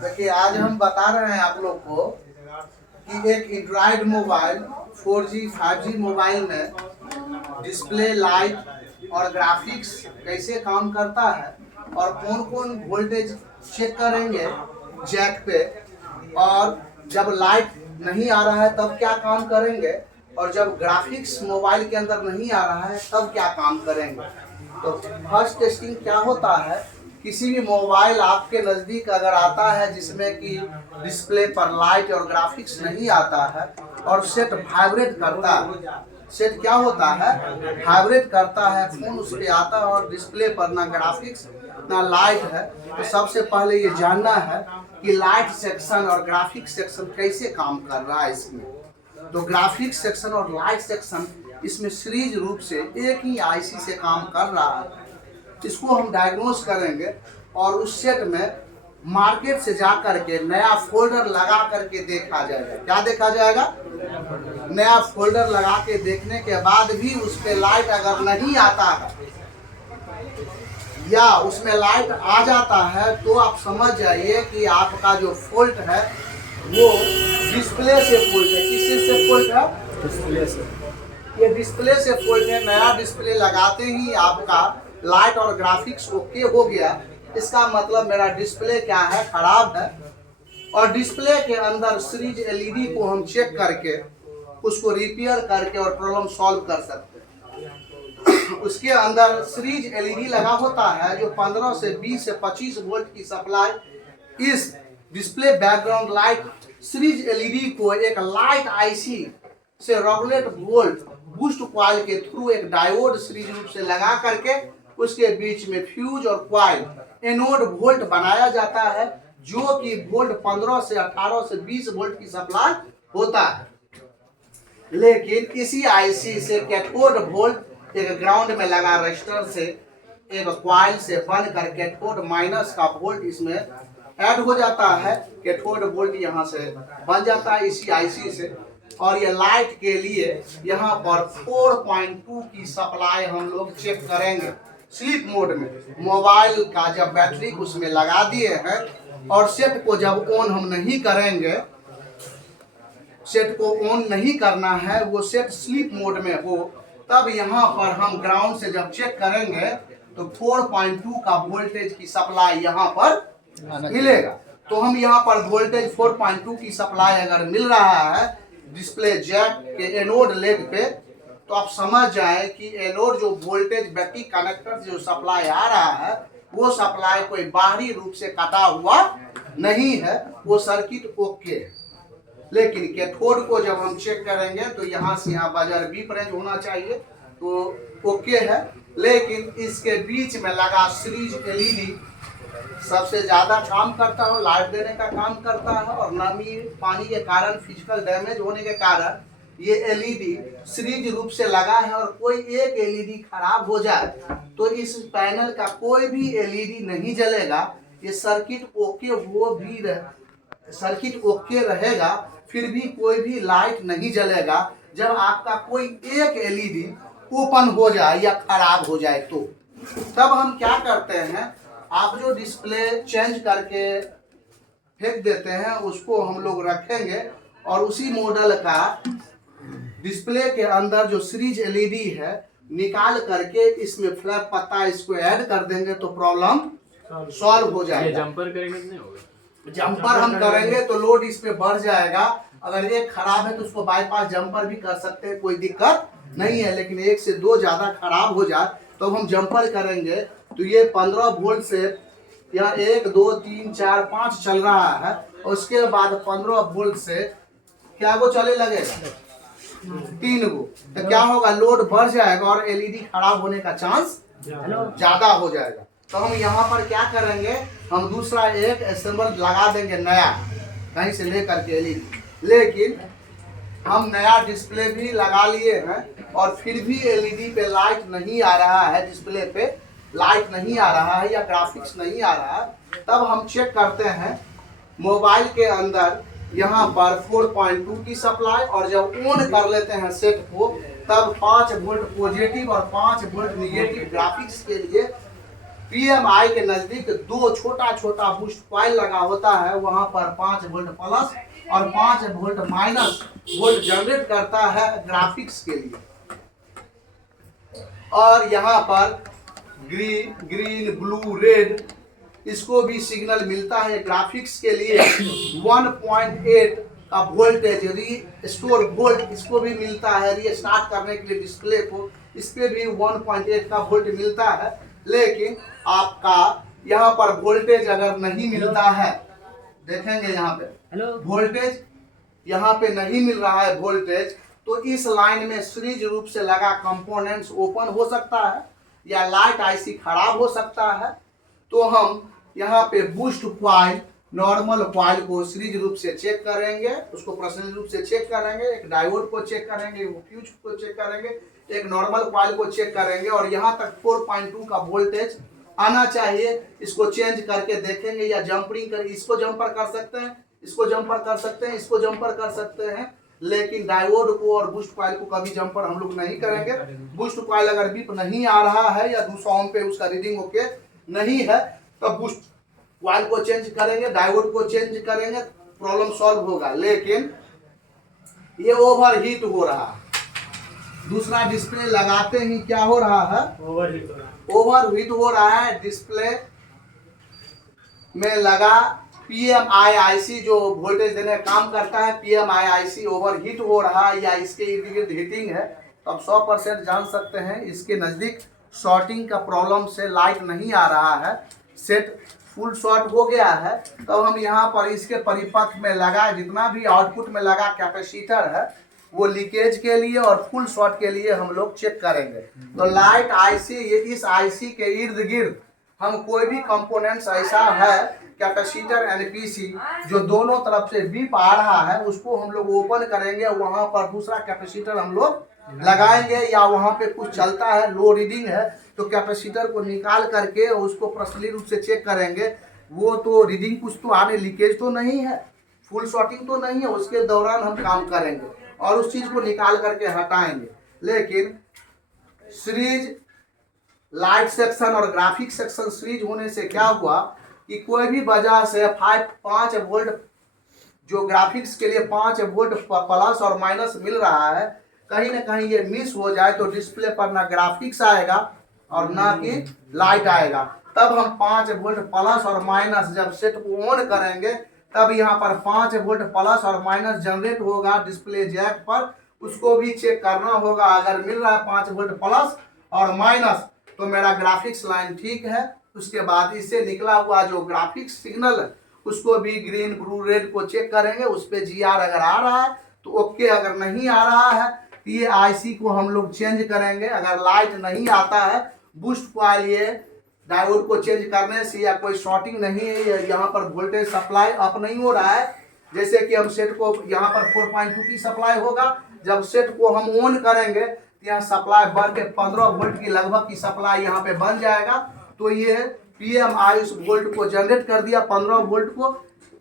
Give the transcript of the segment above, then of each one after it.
देखिए, आज हम बता रहे हैं आप लोग को कि एक Android mobile 4G 5G mobile में डिस्प्ले, लाइट और ग्राफिक्स कैसे काम करता है और कौन कौन वोल्टेज चेक करेंगे जैक पे, और जब लाइट नहीं आ रहा है तब क्या काम करेंगे, और जब ग्राफिक्स मोबाइल के अंदर नहीं आ रहा है तब क्या काम करेंगे। तो फर्स्ट टेस्टिंग क्या होता है, किसी भी मोबाइल आपके नज़दीक अगर आता है जिसमें कि डिस्प्ले पर लाइट और ग्राफिक्स नहीं आता है और सेट वाइब्रेट करता है, सेट क्या होता है, वाइब्रेट करता है, फोन उस पर आता है और डिस्प्ले पर ना ग्राफिक्स ना लाइट है, तो सबसे पहले ये जानना है कि लाइट सेक्शन और ग्राफिक्स सेक्शन कैसे काम कर रहा है इसमें। तो ग्राफिक्स सेक्शन और लाइट सेक्शन इसमें सीरीज रूप से एक ही आईसी से काम कर रहा है। इसको हम डायग्नोस करेंगे और उस सेट में मार्केट से जा करके नया फोल्डर लगा करके देखा जाएगा। क्या देखा जाएगा? नया फोल्डर लगा के देखने के बाद भी उस पे लाइट अगर नहीं आता है या उसमें लाइट आ जाता है तो आप समझ जाइए कि आपका जो फॉल्ट है वो डिस्प्ले से फॉल्ट है। किससे से फॉल्ट है? डिस्प्ले से। ये डिस्प्ले से फॉल्ट है। नया डिस्प्ले लगाते ही आपका लाइट और ग्राफिक्स ओके हो गया, इसका मतलब मेरा डिस्प्ले क्या है, खराब है। और डिस्प्ले के अंदर सीरीज एलईडी को हम चेक करके उसको रिपेयर करके और प्रॉब्लम सॉल्व कर सकते हैं। उसके अंदर सीरीज एलईडी लगा होता है जो 15 से 20 से 25 वोल्ट की सप्लाई इस display background light series LED को एक लाइट आईसी से रेगुलेट वोल्ट बूस्ट कॉइल के थ्रू एक डायोड सीरीज रूप से लगा करके उसके बीच में फ्यूज और कॉइल एनोड वोल्ट बनाया जाता है, जो कि वोल्ट 15 से 18 से 20 वोल्ट की सप्लाई होता है। लेकिन इसी आईसी से कैथोड वोल्ट एक ग्राउंड में लगा रजिस्टर से एक कॉइल से बन कर कैथोड माइनस का वोल्ट इसमें ऐड हो जाता है। कैथोड वोल्ट यहाँ से बन जाता है इसी आईसी से, और ये लाइट के लिए यहाँ पर 4.2 की सप्लाई हम लोग चेक करेंगे स्लीप मोड में। मोबाइल का जब बैटरी उसमें लगा दिए हैं और सेट को जब ऑन हम नहीं करेंगे, सेट को ऑन नहीं करना है, वो सेट स्लीप मोड में हो, तब यहाँ पर हम ग्राउंड से जब चेक करेंगे तो 4.2 का वोल्टेज की सप्लाई यहाँ पर मिलेगा। तो हम यहाँ पर वोल्टेज 4.2 की सप्लाई अगर मिल रहा है डिस्प्ले जैक के एनोड लेग पे, तो आप समझ जाए कि एनोड जो वोल्टेज बैटरी कनेक्टर जो सप्लाई आ रहा है वो सप्लाई कोई बाहरी रूप से कटा हुआ नहीं है, वो सर्किट ओके है। लेकिन कैथोड को जब हम चेक करेंगे तो यहाँ से यहाँ बाजार बीप रेंज होना चाहिए, तो ओके है। लेकिन इसके बीच में लगा सीरीज एलईडी सबसे ज्यादा काम करता है, लाइट देने का काम करता है, और नमी पानी के कारण फिजिकल डैमेज होने के कारण ये एलईडी सीरीज रूप से लगा है, और कोई एक एलईडी खराब हो जाए तो इस पैनल का कोई भी एलईडी नहीं जलेगा। ये सर्किट ओके रहेगा, फिर भी कोई भी लाइट नहीं जलेगा जब आपका कोई एक एलईडी ओपन हो जाए या खराब हो जाए। तो तब हम क्या करते हैं, आप जो डिस्प्ले चेंज करके फेंक देते हैं उसको हम लोग रखेंगे और उसी मॉडल का डिस्प्ले के अंदर जो सीरीज एलईडी है निकाल करके इसमें फ्लैप पत्ता इसको ऐड कर देंगे तो प्रॉब्लम सॉल्व हो जाएगा। जंपर करेंगे तो नहीं होगा? जंपर हम करेंगे तो लोड इस पे बढ़ जाएगा। अगर एक खराब है तो उसको बाईपास जंपर भी कर सकते हैं, कोई दिक्कत नहीं है। लेकिन एक से दो ज्यादा खराब हो जाए तो हम जंपर करेंगे तो ये 15 वोल्ट से या 1 2 3 4 5 चल रहा है, और उसके बाद 15 वोल्ट से क्या वो चले लगेगा 3 गो, तो क्या होगा, लोड बढ़ जाएगा और एलईडी खराब होने का चांस ज्यादा हो जाएगा। तो हम यहाँ पर क्या करेंगे, हम दूसरा एक असेंबल लगा देंगे नया कहीं से लेकर के एलईडी। लेकिन हम नया डिस्प्ले भी लगा लिए हैं और फिर भी एलईडी पे लाइट नहीं आ रहा है, डिस्प्ले पे लाइट नहीं आ रहा है या ग्राफिक्स नहीं आ रहा है, तब हम चेक करते हैं मोबाइल के अंदर यहाँ पर 4.2 की सप्लाई, और जब ऑन कर लेते हैं सेट को तब 5 वोल्ट पॉजिटिव और 5 वोल्ट निगेटिव ग्राफिक्स के लिए PMI के नजदीक दो छोटा छोटा बूस्ट कॉइल लगा होता है, वहां पर 5 वोल्ट प्लस और 5 वोल्ट माइनस वोल्ट जनरेट करता है ग्राफिक्स के लिए। और यहाँ पर ग्रीन ब्लू रेड इसको भी सिग्नल मिलता है ग्राफिक्स के लिए। 1.8 का वोल्टेज स्टोर वोल्ट इसको भी मिलता है रीस्टार्ट करने के लिए डिस्प्ले को, इस पे भी 1.8 का वोल्ट मिलता है। लेकिन आपका यहाँ पर वोल्टेज अगर नहीं मिलता है, देखेंगे यहाँ पे वोल्टेज यहाँ पे नहीं मिल रहा है वोल्टेज, तो इस लाइन में सीरीज रूप से लगा कंपोनेंट्स ओपन हो सकता है या लाइट आईसी खराब हो सकता है। तो हम यहाँ पे बूस्ट कॉइल नॉर्मल कॉइल को सीरीज रूप से चेक करेंगे, उसको पर्सनल रूप से चेक करेंगे, एक डायोड को चेक करेंगे, फ्यूज को चेक करेंगे, एक नॉर्मल कॉइल को चेक करेंगे और यहाँ तक 4.2 का वोल्टेज आना चाहिए। इसको चेंज करके देखेंगे या जंपरिंग कर, इसको जंपर कर सकते हैं, इसको जंपर कर सकते हैं, इसको जंपर कर सकते हैं, लेकिन डायोड को और बूस्ट कॉइल को कभी जंपर हम लोग नहीं करेंगे। बूस्ट कॉइल अगर बीप नहीं आ रहा है या 200 ओम पे उसका रीडिंग ओके नहीं है, तब बूस्ट कॉइल को चेंज करेंगे, डायोड को चेंज करेंगे, प्रॉब्लम सॉल्व होगा। लेकिन ये ओवर हीट हो रहा है, दूसरा डिस्प्ले लगाते ही क्या हो रहा है, ओवर हीट हो रहा है। डिस्प्ले में लगा PMI IC जो वोल्टेज देने का काम करता है, PMI IC ओवर हीट हो रहा है या इसके इर्द गिर्द हीटिंग है, तो आप 100% जान सकते हैं इसके नज़दीक शॉर्टिंग का प्रॉब्लम से लाइट नहीं आ रहा है, सेट फुल शॉर्ट हो गया है। तब हम यहाँ पर इसके परिपथ में लगा जितना भी आउटपुट में लगा कैपेसिटर है वो लीकेज के लिए और फुल शॉर्ट के लिए हम लोग चेक करेंगे। तो लाइट आईसी, ये इस आईसी के इर्द गिर्द हम कोई भी कंपोनेंट्स ऐसा है कैपेसिटर एनपीसी जो दोनों तरफ से बीप आ रहा है, उसको हम लोग ओपन करेंगे, वहां पर दूसरा कैपेसिटर हम लोग लगाएंगे या वहां पे कुछ चलता है लो रीडिंग है तो कैपेसिटर को निकाल करके उसको पर्सनली रूप से चेक करेंगे, वो तो रीडिंग कुछ तो आने, लीकेज तो नहीं है, फुल शॉर्टिंग तो नहीं है, उसके दौरान हम काम करेंगे और उस चीज को निकाल करके हटाएंगे। लेकिन सीरीज लाइट सेक्शन और ग्राफिक सेक्शन सीरीज होने से क्या हुआ कि कोई भी वजह से 5 वोल्ट जो ग्राफिक्स के लिए 5 वोल्ट प्लस और माइनस मिल रहा है, कहीं ना कहीं ये मिस हो जाए तो डिस्प्ले पर ना ग्राफिक्स आएगा और ना कि लाइट आएगा। तब हम 5 वोल्ट प्लस और माइनस जब सेट को ऑन करेंगे तब यहाँ पर 5 वोल्ट प्लस और माइनस जनरेट होगा डिस्प्ले जैक पर, उसको भी चेक करना होगा। अगर मिल रहा है 5 वोल्ट प्लस और माइनस तो मेरा ग्राफिक्स लाइन ठीक है। उसके बाद इससे निकला हुआ जो ग्राफिक्स सिग्नल है उसको भी ग्रीन ब्लू रेड को चेक करेंगे, उस पर GR अगर आ रहा है तो ओके, अगर नहीं आ रहा है तो ये IC को हम लोग चेंज करेंगे। अगर लाइट नहीं आता है बूस्ट कॉइल ये डायोड को चेंज करने से या कोई शॉर्टिंग नहीं है, यहाँ पर वोल्टेज सप्लाई अप नहीं हो रहा है, जैसे कि हम सेट को यहाँ पर 4.2 की सप्लाई होगा, जब सेट को हम ऑन करेंगे तो यहाँ सप्लाई बढ़ के 15 वोल्ट की लगभग की सप्लाई यहाँ पे बन जाएगा। तो ये PMI उस वोल्ट को जनरेट कर दिया 15 वोल्ट को,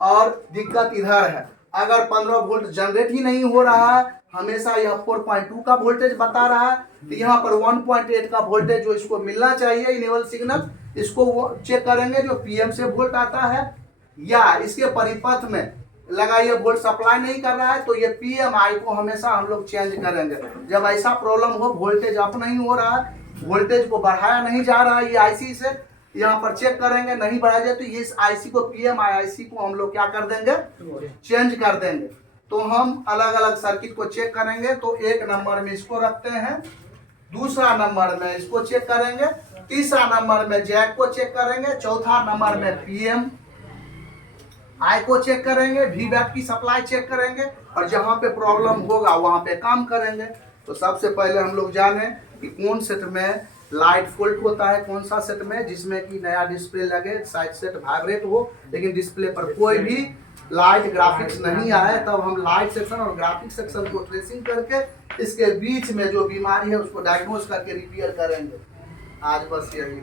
और दिक्कत इधर है अगर 15 वोल्ट जनरेट ही नहीं हो रहा है, हमेशा यह 4.2 का वोल्टेज बता रहा है, तो यहाँ पर 1.8 का वोल्टेज जो इसको मिलना चाहिए इनेबल सिग्नल, इसको वो चेक करेंगे जो PM से वोल्ट आता है या इसके परिपथ में लगा ये वोल्ट सप्लाई नहीं कर रहा है, तो ये PMI को हमेशा हम लोग चेंज करेंगे। जब ऐसा प्रॉब्लम हो, वोल्टेज अप नहीं हो रहा है, वोल्टेज को बढ़ाया नहीं जा रहा है ये IC से, यहाँ पर चेक करेंगे, नहीं बढ़ाया जाए तो ये IC को PMI IC को हम लोग क्या कर देंगे, चेंज कर देंगे। तो हम अलग अलग सर्किट को चेक करेंगे। तो एक नंबर में इसको रखते हैं, दूसरा नंबर में इसको चेक करेंगे, तीसरा नंबर में जैक को चेक करेंगे, चौथा नंबर में PMI को चेक करेंगे, VBAT की सप्लाई चेक करेंगे और जहाँ पे प्रॉब्लम होगा वहाँ पे काम करेंगे। तो सबसे पहले हम लोग जाने कि कौन सेट में लाइट फॉल्ट होता है, कौन सा सेट में जिसमें कि नया डिस्प्ले लगे, साइड सेट वाइब्रेट हो लेकिन डिस्प्ले पर कोई भी लाइट ग्राफिक्स नहीं आए, तब हम लाइट सेक्शन और ग्राफिक्स सेक्शन को ट्रेसिंग करके इसके बीच में जो बीमारी है उसको डायग्नोज करके रिपेयर करेंगे। आज बस यही।